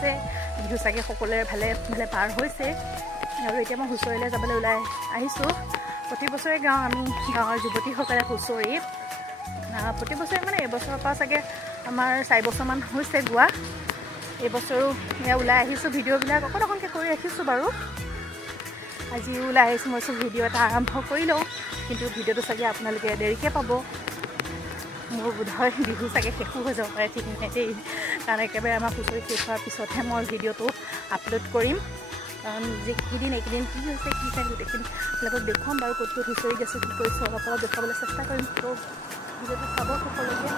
আছে বিহু চাগে সকলোৰে ভালে ভালে পাৰ হৈছে আৰু এতিয়া মই হুঁচৰিলৈ যাবলৈ ওলাই আহিছোঁ প্ৰতি বছৰে গাঁও আমি গাঁৱৰ যুৱতীসকলে হুঁচৰি প্ৰতি বছৰে মানে এবছৰৰ পৰা চাগে আমাৰ 4 বছৰমান হৈছে গোৱা এইবছৰো এয়া ওলাই আহিছোঁ ভিডিঅ'বিলাক অকণকৈ কৰি ৰাখিছোঁ বাৰু আজি ওলাই আহিছোঁ মই ভিডিঅ' এটা আৰম্ভ কৰি লওঁ কিন্তু ভিডিঅ'টো চাগে আপোনালোকে দেৰিকৈ পাব মোৰ বোধহয় বিহু চাগে শেষো হৈ যাব পাৰে ঠিক নাই দেই কাৰণ একেবাৰে আমাৰ হুঁচৰি শেষ হোৱাৰ পিছতহে মই ভিডিঅ'টো আপলোড কৰিম কাৰণ এইকেইদিন কি হৈছে কি চাই গোটেইখিনি লগত দেখুৱাম বাৰু ক'ত ক'ত হুঁচৰি গৈছোঁ কি কৰিছোঁ অলপ অলপ দেখুৱাবলৈ চেষ্টা কৰিম তো ভিডিঅ'টো চাব সকলোকে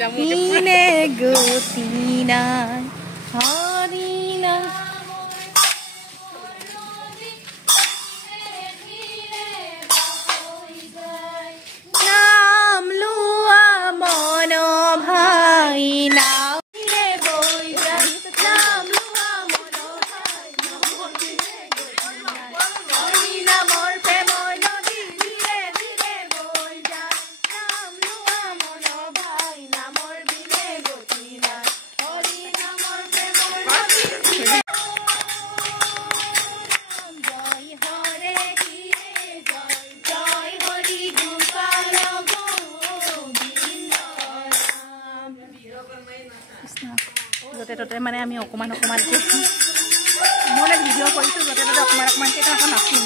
Ine gotina harina nam lua mono bhai na যতে মানে আমি অকমান মই ভিডিঅ' কৰিছোঁ যতে ততে অকমানকৈ এখন নাচিম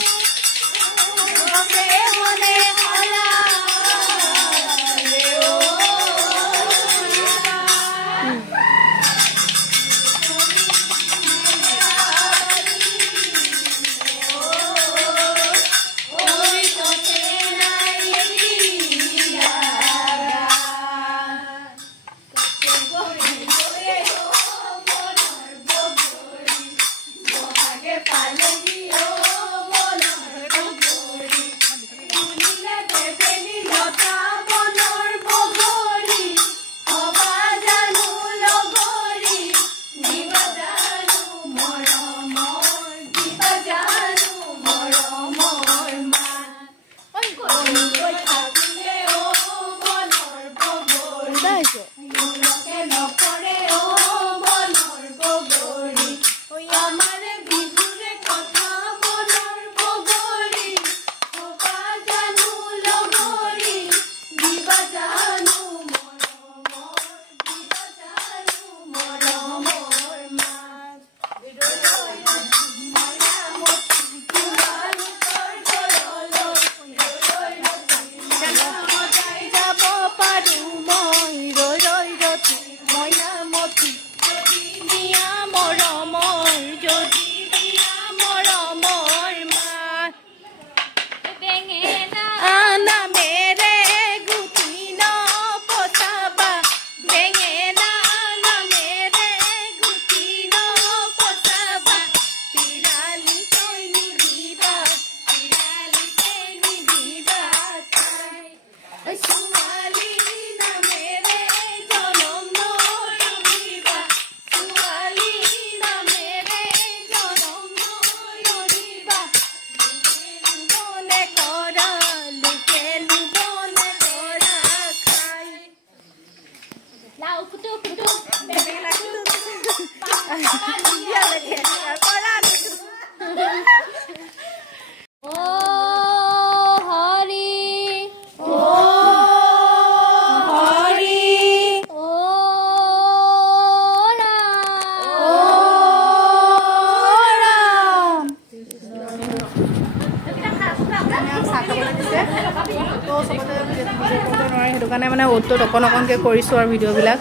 সেইটো কাৰণে মানে অ'টত অকণ অকণকৈ কৰিছোঁ আৰু ভিডিঅ'বিলাক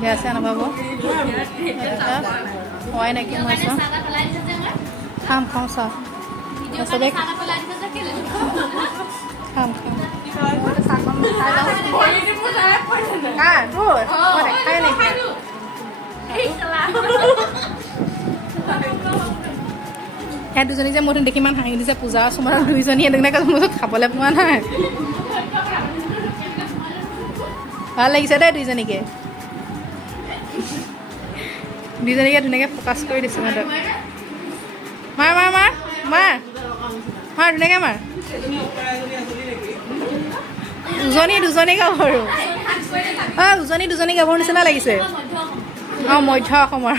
বেয়া চেয়া নাপাব হয় নেকি মই চাওঁ খাম খাওঁ চাওঁ চবেই খাম খাম সেয়া দুজনী যে মোৰ দেখি ইমান হাঁহি দিছে পূজা চুমাৰ দুইজনী এনেকৈ মোৰ খাবলৈ পোৱা নাই ভাল লাগিছে দেই দুইজনীকে ধুনীয়াকৈ ফ'কাছ কৰি দিছোঁ সিহঁতক মাৰ মাৰ মাৰ মাৰ মাৰ ধুনীয়াকৈ মাৰ দুজনী গাভৰু দুজনী গাভৰু নিচিনা লাগিছে অঁ মধ্য অসমৰ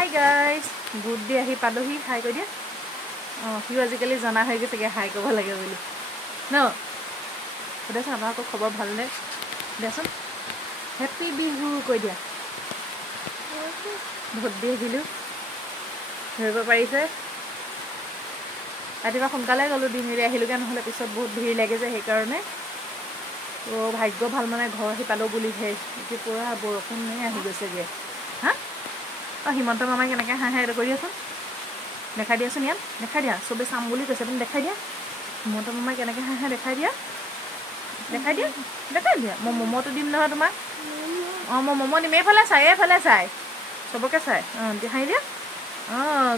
Hi guys, good day ahi padohi hi koi dia. Hiu azikali jana hoy gese hi kobo lage boli. No. Odasan apnalok khobor bhal ne. Deson. Happy Bihu koi dia. Bahut dia gilu. Hoibo parise. Atiba sonkale golu dimiri ahiluge নহলে পিছত বহুত ভিৰ লাগে যে সেই কাৰণে তো ভাগ্য ভাল মানে ঘৰ হি পালো বুলি হে এতি পুৰা বৰষুণ নাই আহি গৈছে গে হা হিমন্ত মামা কেনেকৈ হাঁহে এটা কৰি আছোন দেখাই দিয়াচোন ইয়াত দেখাই দিয়া চবে চাম বুলি কৈছে তুমি দেখাই দিয়া হিমন্ত মামা কেনেকৈ হাঁহে দেখাই দিয়া মই মমটো দিম নহয় তোমাক মই মম দিম এইফালে চাই চবকে চাই দেখাই দিয়া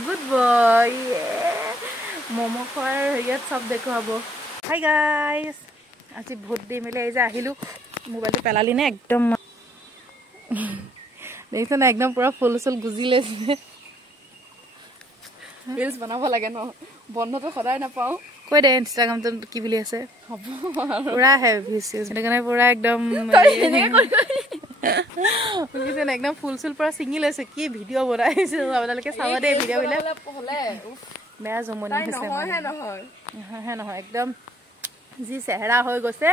গুড বয় মম খোৱাৰ ইয়াত চব দেখুৱাব হাই গাইজ আজি ভোট দি মেলি এই যে আহিলোঁ মোবাইলটো পেলালি নে একদম দেখিছ না একদম পুৰা ফুল চুল গুজি লৈছে ৰিলছ বনাব লাগে ন বন্ধটো সদায় নাপাওঁ কৈ দে ইনষ্টাগ্ৰামটো কি বুলি আছে হ'ব পুৰা হে ভিউজ সেইটো কাৰণে পুৰা একদম বুজিছে না একদম ফুল চুল পুৰা ছিঙি লৈছে কি ভিডিঅ' বনাইছে আপোনালোকে চাব দে ভিডিঅ'বিলাক বেয়া জমনি হৈছে নহয় একদম যি চেহেৰা হৈ গৈছে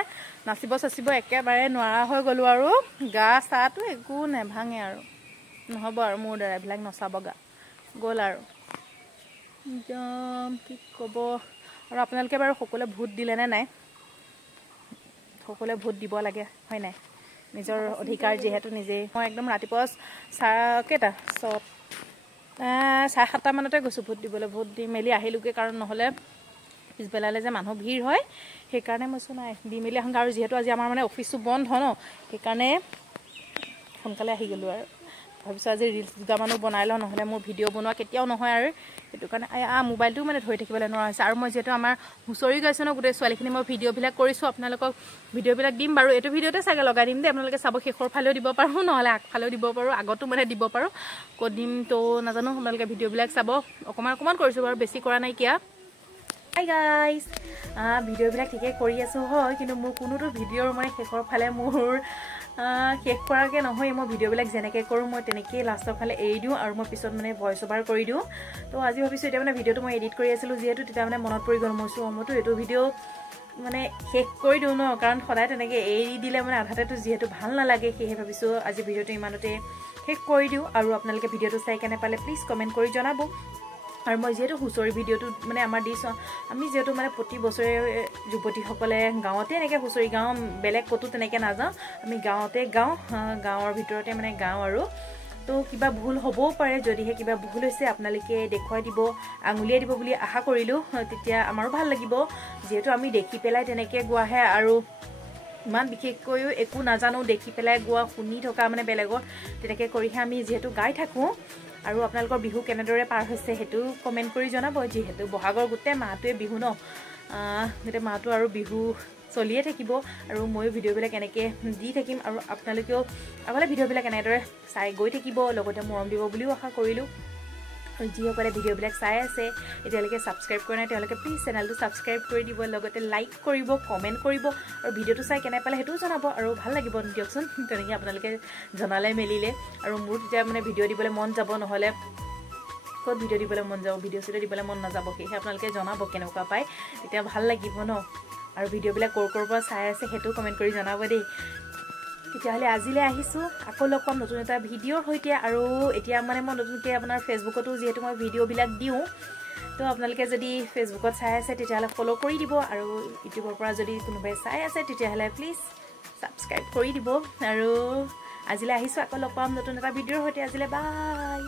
নাচিব চাচিব একেবাৰে নোৱাৰা হৈ গ'লো আৰু গা চাটো একো নেভাঙে আৰু নহ'ব আৰু মোৰ দ্বাৰা এইবিলাক নচাব গা গ'ল আৰু একদম কি ক'ব আৰু আপোনালোকে বাৰু সকলোৱে ভোট দিলেনে নাই সকলোৱে ভোট দিব লাগে হয় নাই নিজৰ অধিকাৰ যিহেতু নিজেই মই একদম ৰাতিপুৱা কেইটা 7:30 মানতে গৈছোঁ ভোট দিবলৈ ভোট দি মেলি আহিলোগে কাৰণ নহ'লে পিছবেলালে যে মানুহ ভিৰ হয় সেইকাৰণে মই নাই দি মেলি আহোঁ আৰু যিহেতু আজি আমাৰ মানে অফিচটো বন্ধ ন সেইকাৰণে সোনকালে আহি গ'লোঁ আৰু ভাবিছোঁ আজি ৰিলছ দুটামানো বনাই লওঁ, নহ'লে মোৰ ভিডিঅ' বনোৱা কেতিয়াও নহয় আৰু সেইটো কাৰণে মোবাইলটো মানে ধৰি থাকিবলৈ নোৱাৰা হৈছে। আৰু মই যিহেতু আমাৰ হুঁচৰি গাইছোঁ ন গোটেই ছোৱালীখিনি মই ভিডিঅ'বিলাক কৰিছোঁ, আপোনালোকক ভিডিঅ'বিলাক দিম বাৰু, এইটো ভিডিঅ'তে চাগে লগাই দিম দেই, আপোনালোকে চাব, শেষৰ ফালেও দিব পাৰোঁ নহ'লে আগফালেও দিব পাৰোঁ, আগতো মানে দিব পাৰোঁ, ক'ত দিম তো নাজানো, আপোনালোকে ভিডিঅ'বিলাক চাব। অকণমান কৰিছোঁ বাৰু, বেছি কৰা নাইকিয়া। হাই গাইজ, ভিডিঅ'বিলাক ঠিকেই কৰি আছোঁ হয়, কিন্তু মোৰ কোনোটো ভিডিঅ'ৰ মানে শেষৰ ফালে মোৰ শেষ কৰাকৈ নহয়, মই ভিডিঅ'বিলাক যেনেকৈ কৰোঁ মই তেনেকৈয়ে লাষ্টৰ ফালে এৰি দিওঁ আৰু মই পিছত মানে ভইচ অভাৰ কৰি দিওঁ। তো আজি ভাবিছোঁ এতিয়া মানে ভিডিঅ'টো মই এডিট কৰি আছিলোঁ যিহেতু, তেতিয়া মানে মনত পৰি গ'ল মইতো এইটো ভিডিঅ' মানে শেষ কৰি দিওঁ ন, কাৰণ সদায় তেনেকৈ এৰি দিলে মানে আধাতেতো যিহেতু ভাল নালাগে, সেয়েহে ভাবিছোঁ আজি ভিডিঅ'টো ইমানতে শেষ কৰি দিওঁ। আৰু আপোনালোকে ভিডিঅ'টো চাই কেনে পালে প্লিজ কমেণ্ট কৰি জনাব। আৰু মই যিহেতু হুঁচৰি ভিডিঅ'টো মানে আমাৰ দিছোঁ, আমি যিহেতু মানে প্ৰতি বছৰে যুৱতীসকলে গাঁৱতে এনেকৈ হুঁচৰি গাওঁ, বেলেগ ক'তো তেনেকৈ নাযাওঁ, আমি গাঁৱতে গাওঁ, গাঁৱৰ ভিতৰতে মানে গাওঁ আৰু। তো কিবা ভুল হ'বও পাৰে, যদিহে কিবা ভুল হৈছে আপোনালোকে দেখুৱাই দিব, আঙুলিয়াই দিব বুলি আশা কৰিলোঁ, তেতিয়া আমাৰো ভাল লাগিব, যিহেতু আমি দেখি পেলাই তেনেকৈ গোৱাহে আৰু ইমান বিশেষকৈও একো নাজানো, দেখি পেলাই গোৱা, শুনি থকা মানে বেলেগৰ তেনেকৈ কৰিহে আমি যিহেতু গাই থাকোঁ। আৰু আপোনালোকৰ বিহু কেনেদৰে পাৰ হৈছে সেইটো কমেণ্ট কৰি জনাব, যিহেতু বহাগৰ গোটেই মাহটোৱে বিহু ন, গোটেই মাহটো আৰু বিহু চলিয়ে থাকিব আৰু ময়ো ভিডিঅ'বিলাক এনেকৈ দি থাকিম আৰু আপোনালোকেও আগলৈ ভিডিঅ'বিলাক এনেদৰে চাই গৈ থাকিব, লগতে মৰম দিব বুলিও আশা কৰিলোঁ। আৰু যিসকলে ভিডিঅ'বিলাক চাই আছে এতিয়ালৈকে ছাবস্ক্ৰাইব কৰা নাই তেওঁলোকে প্লিজ চেনেলটো ছাবস্ক্ৰাইব কৰি দিব, লগতে লাইক কৰিব, কমেণ্ট কৰিব আৰু ভিডিঅ'টো চাই কেনে পালে সেইটোও জনাব, আৰু ভাল লাগিব দিয়কচোন তেনেকৈ আপোনালোকে জনালে মেলিলে, আৰু মোৰ তেতিয়া মানে ভিডিঅ' দিবলৈ মন যাব, নহ'লে ক'ত ভিডিঅ' দিবলৈ মন যাব, ভিডিঅ' চিডিঅ' দিবলৈ মন নাযাব, সেয়েহে আপোনালোকে জনাব কেনেকুৱা পায়, তেতিয়া ভাল লাগিব ন। আৰু ভিডিঅ'বিলাক ক'ৰ পৰা চাই আছে সেইটোও কমেণ্ট কৰি জনাব দেই। তেতিয়াহ'লে আজিলৈ আহিছোঁ, আকৌ লগ পাম নতুন এটা ভিডিঅ'ৰ সৈতে। আৰু এতিয়া মানে মই নতুনকৈ আপোনাৰ ফেচবুকতো যিহেতু মই ভিডিঅ'বিলাক দিওঁ, তো আপোনালোকে যদি ফেচবুকত চাই আছে তেতিয়াহ'লে ফ'ল' কৰি দিব, আৰু ইউটিউবৰ পৰা যদি কোনোবাই চাই আছে তেতিয়াহ'লে প্লিজ ছাবস্ক্ৰাইব কৰি দিব। আৰু আজিলৈ আহিছোঁ, আকৌ লগ পাম নতুন এটা ভিডিঅ'ৰ সৈতে। আজিলৈ বাই।